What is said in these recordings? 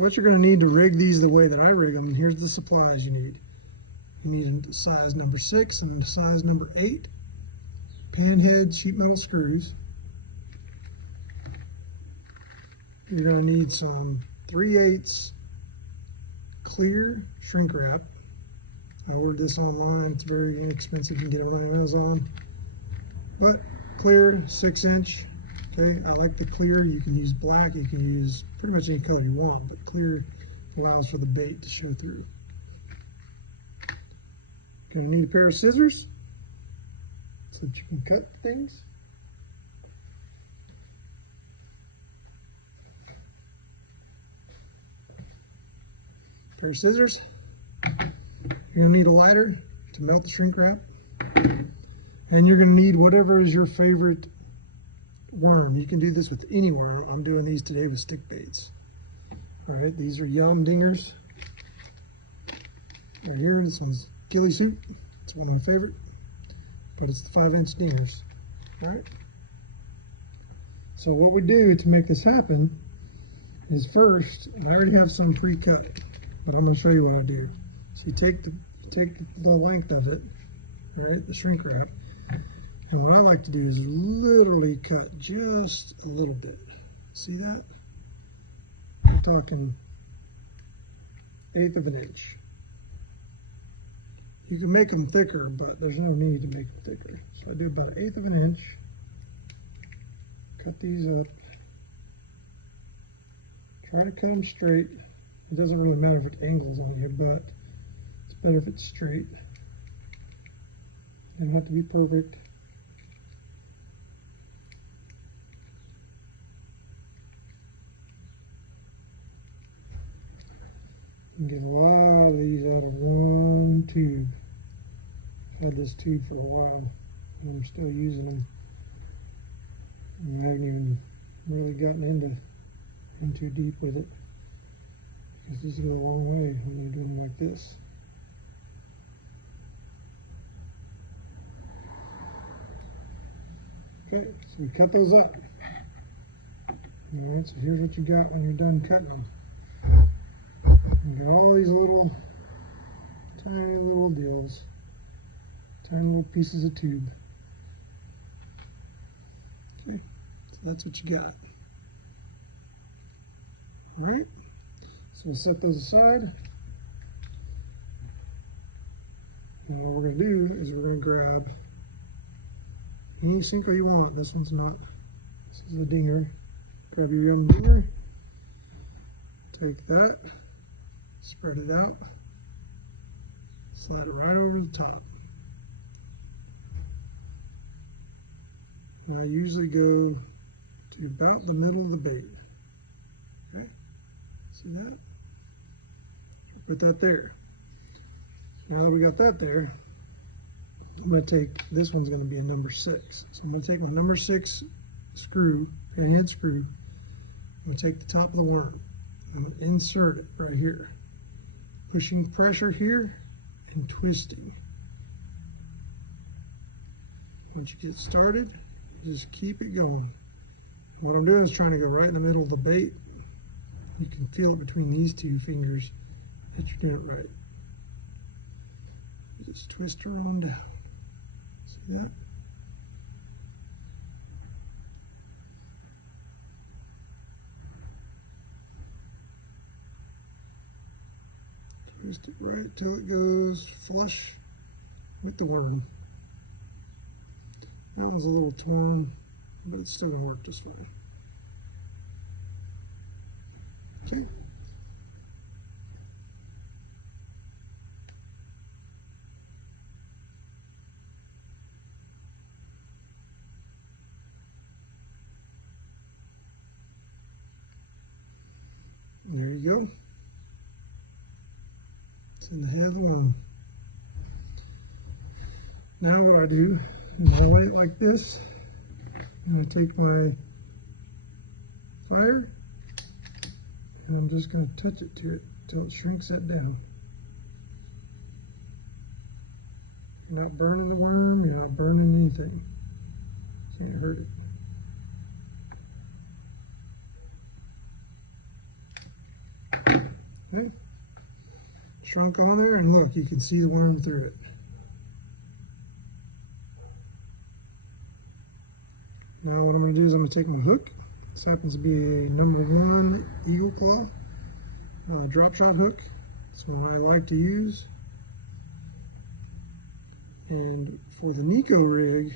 So what you're going to need to rig these the way that I rig them, and here's the supplies you need. You need a size number 6 and a size number 8 panhead sheet metal screws. You're going to need some 3/8 clear shrink wrap. I ordered this online. It's very inexpensive. You can get it on Amazon. But clear 6-inch. Okay, I like the clear. You can use black. You can use pretty much any color you want, but clear allows for the bait to show through. Gonna need a pair of scissors so that you can cut things. Pair of scissors. You're gonna need a lighter to melt the shrink wrap, and you're gonna need whatever is your favorite worm. You can do this with any worm. I'm doing these today with stick baits. All right, these are Yum Dingers. Right here, this one's Ghillie Suit. It's one of my favorite, but it's the 5-inch dingers. All right. So what we do to make this happen is first, I already have some pre-cut, but I'm going to show you what I do. So you take the length of it, all right, the shrink wrap, and what I like to do is literally cut just a little bit. See that? I'm talking 1/8 of an inch. You can make them thicker, but there's no need to make them thicker. So I do about 1/8 of an inch. Cut these up. Try to cut them straight. It doesn't really matter if it angles on you, but it's better if it's straight. It doesn't have to be perfect. You can get a lot of these out of one tube. I've had this tube for a while, and I'm still using them. And I haven't even really gotten in too deep with it, because these go a long way when you're doing them like this. Okay, so we cut those up. Alright, so here's what you got when you're done cutting them. You got all these little, tiny little deals, tiny little pieces of tube. Okay, so that's what you got. All right, so we'll set those aside. And what we're going to do is we're going to grab any sinker you want. This one's not, this is a dinger. Grab your Yum Dinger, take that, spread it out, slide it right over the top. And I usually go to about the middle of the bait. Okay, see that? Put that there. Now that we got that there, I'm going to take, this one's going to be a number 6. So I'm going to take my number 6 screw, panhead screw. I'm going to take the top of the worm and insert it right here, pushing pressure here and twisting. Once you get started, just keep it going. What I'm doing is trying to go right in the middle of the bait. You can feel it between these two fingers that you're doing it right. Just twist her on down. See that? Twist it right till it goes flush with the worm. That one's a little torn, but it's still going to work just fine. Okay. There you go. It's in the head of the worm. Now what I do is I lay it like this, and I take my fire, and I'm just going to touch it to it until it shrinks that down. You're not burning the worm, you're not burning anything. Can't hurt it. Okay. Shrunk on there, and look, you can see the worm through it. Now what I'm going to do is I'm going to take my hook. This happens to be a #1 Eagle Claw drop shot hook. It's one I like to use. And for the Neko rig,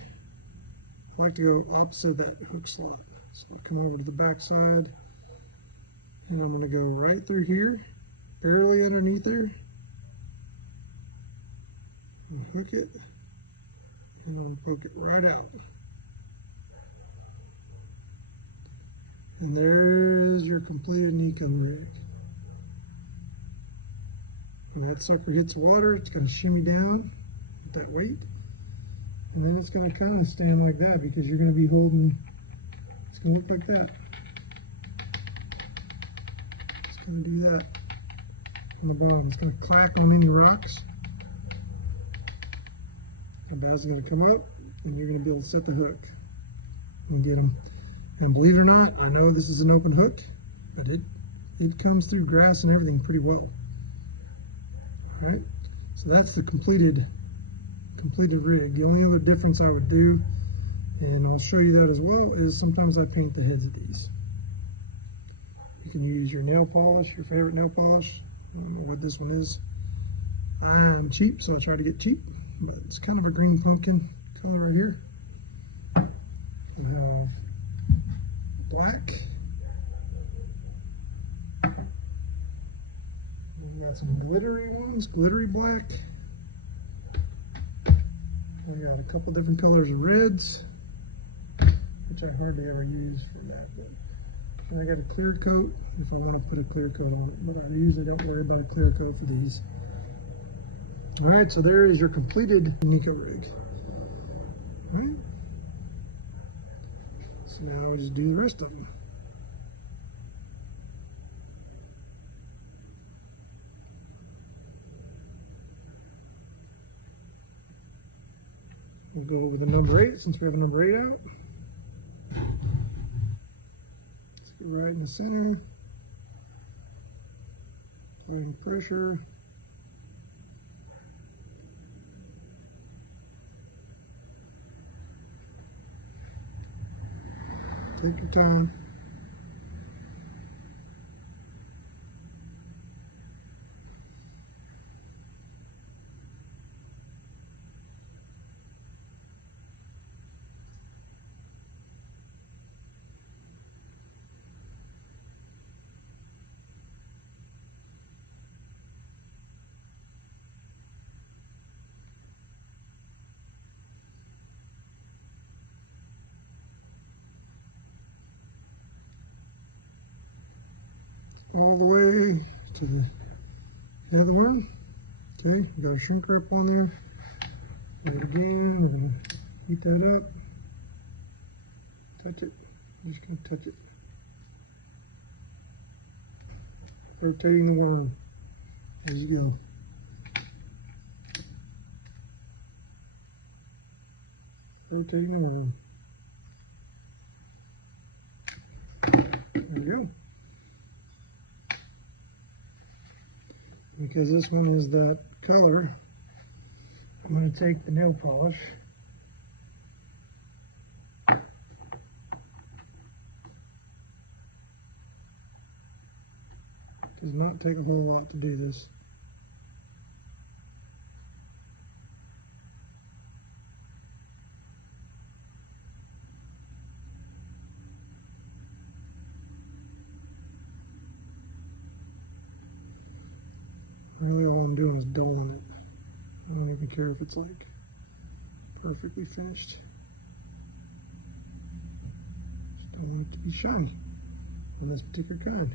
I like to go opposite of that hook slot. So I'll come over to the back side, and I'm going to go right through here, barely underneath there, and hook it, and I'm going to poke it right out. And there's your completed Neko rig. When that sucker hits water, it's going to shimmy down with that weight, and then it's going to kind of stand like that because you're going to be holding, it's going to look like that. It's going to do that on the bottom. It's going to clack on any rocks. The bass is going to come up, and you're going to be able to set the hook and get them. And believe it or not, I know this is an open hook, but it comes through grass and everything pretty well. All right, so that's the completed rig. The only other difference I would do, and I'll show you that as well, is sometimes I paint the heads of these. You can use your nail polish, your favorite nail polish. I don't know what this one is. I'm cheap, so I try to get cheap, but it's kind of a green pumpkin color right here. I have black. We got some glittery ones, glittery black. We got a couple different colors of reds, which I hardly ever use for that. But I got a clear coat if I want to put a clear coat on it, but I usually don't worry about a clear coat for these. All right, so there is your completed Neko rig. All right. So now I'll just do the rest of them. We'll go over the #8 since we have a #8 out. Let's go right in the center. Applying pressure. Take your time. All the way to the other one. Okay, we got a shrink wrap on there. Do it again. We're going to heat that up. Touch it. I'm just going to touch it. Rotating the worm. There you go. Rotating the worm. There you go. Because this one is that color, I'm going to take the nail polish does not take a whole lot to do this. Really all I'm doing is doling it. I don't even care if it's like perfectly finished. Just don't want it to be shiny on this particular kind.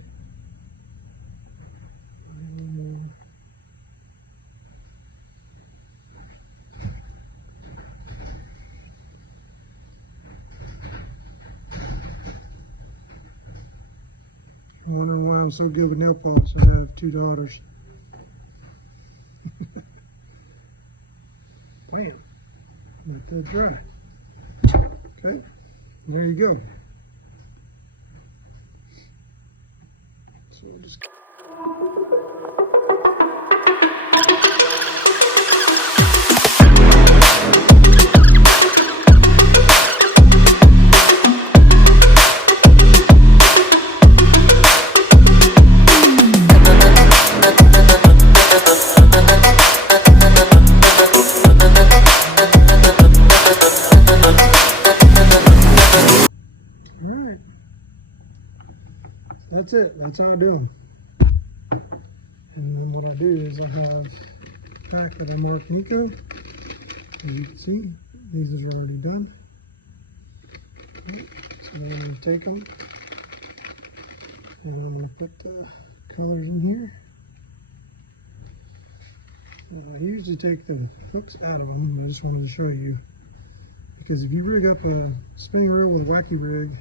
You're wondering why I'm so good with nail polish. I have 2 daughters. Bam. Let that dry. Okay, there you go. So we'll just that's it. That's how I do them. And then what I do is I have a pack that I marked Neko. As you can see, these are already done. So I'm going to take them and I'm going to put the colors in here. And I usually take the hooks out of them. I just wanted to show you, because if you rig up a spinning reel with a Wacky rig,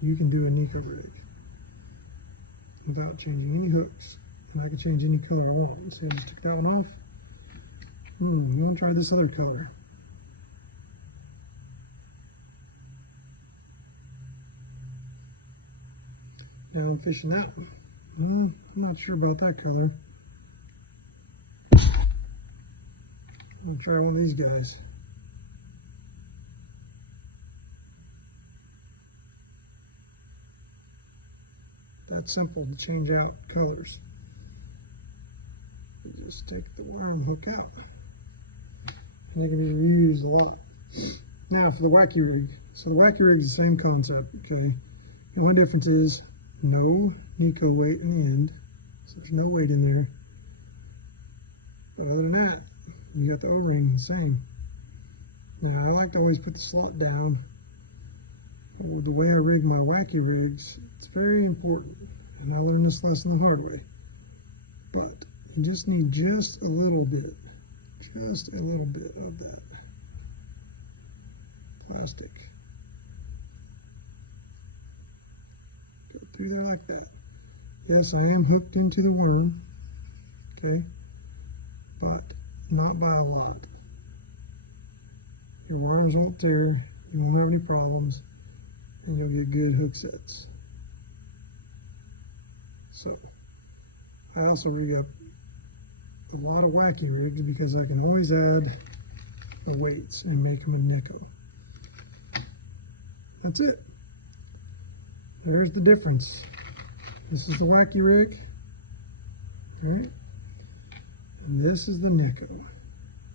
you can do a Neko rig without changing any hooks. And I can change any color I want. So I just took that one off. I'm going to try this other color. Now I'm fishing that one. I'm not sure about that color. I'm going to try one of these guys. That's simple to change out colors. You just take the worm hook out. And it can be reused a lot. Now for the Wacky rig. So the Wacky rig is the same concept, okay? The only difference is no Neko weight in the end. So there's no weight in there. But other than that, you got the O-ring the same. Now I like to always put the slot down. The way I rig my Wacky rigs, it's very important. And I learned this lesson the hard way. But you just need just a little bit of that plastic. Go through there like that. Yes, I am hooked into the worm, okay, but not by a lot. Your worms won't tear, you won't have any problems, and you'll get good hook sets. So, I also rig up a lot of Wacky rigs because I can always add the weights and make them a Neko. That's it. There's the difference. This is the Wacky rig, alright, and this is the Neko.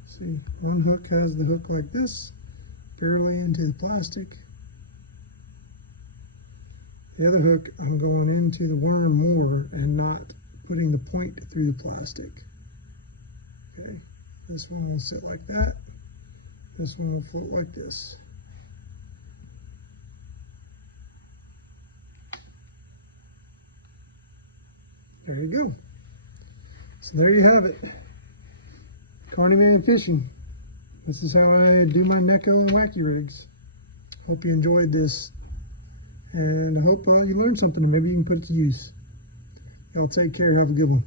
See, one hook has the hook like this, barely into the plastic. The other hook, I'm going into the worm more and not putting the point through the plastic. Okay, this one will sit like that. This one will float like this. There you go. So there you have it. Carnyman fishing. This is how I do my Neko and Wacky rigs. Hope you enjoyed this. And I hope you learned something and maybe you can put it to use. Y'all take care. Have a good one.